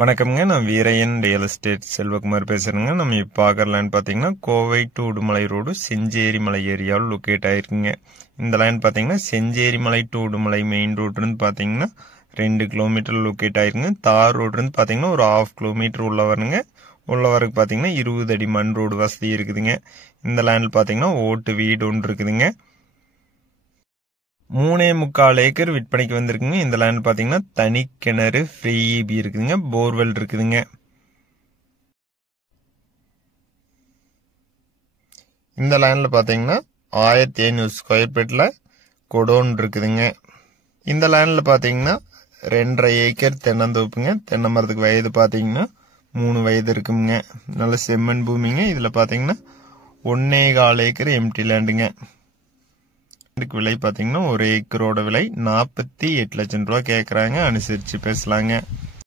வணக்கம்ங்க. நான் Veeraiyan real estate Selvakumar பேசுறேங்க. நம்ம இப்போ பார்க்குற லேண்ட் பார்த்தீங்கன்னா கோவை டு உடுமலை ரோடு செஞ்சேரி மலை ஏரியாவில் லொக்கேட் ஆயிருக்குங்க. இந்த லேண்ட் பார்த்தீங்கன்னா செஞ்சேரி மலை டு உடுமலை மெயின் ரோட்லேருந்து பார்த்தீங்கன்னா 2 கிலோமீட்டர் லொக்கேட் ஆயிருக்குங்க. தார் ரோட்லேருந்து பார்த்தீங்கன்னா ஒரு 1/2 கிலோமீட்டர் உள்ள வரணுங்க. உள்ள வரக்கு பார்த்தீங்கன்னா 20 அடி மண் ரோடு வசதி இருக்குதுங்க. இந்த லேண்டில் பார்த்தீங்கன்னா ஓட்டு வீடு ஒன்று இருக்குதுங்க. 3.25 ஏக்கர் விற்பனைக்கு வந்திருக்குங்க. இந்த லேண்ட் பார்த்தீங்கன்னா தனி கிணறு ஃப்ரீ இபி இருக்குதுங்க. போர்வெல் இருக்குதுங்க. இந்த லேண்டில் பார்த்தீங்கன்னா 1500 ஸ்கொயர் ஃபீட்டில் கொடோன் இருக்குதுங்க. இந்த லேண்டில் பார்த்தீங்கன்னா 2.5 ஏக்கர் தென்னந்தோப்புங்க. தென்னை மரத்துக்கு வயது பார்த்தீங்கன்னா 3 வயது இருக்குங்க. நல்ல செம்மண் பூமிங்க. இதில் பார்த்தீங்கன்னா 1.25 ஏக்கர் எம்டி லேண்டுங்க. இதுக்கு விலை பார்த்தீங்கன்னா 1 ஏக்கரோட விலை 48 லட்சம் ரூபா கேட்குறாங்க. அனுசரித்து பேசலாங்க.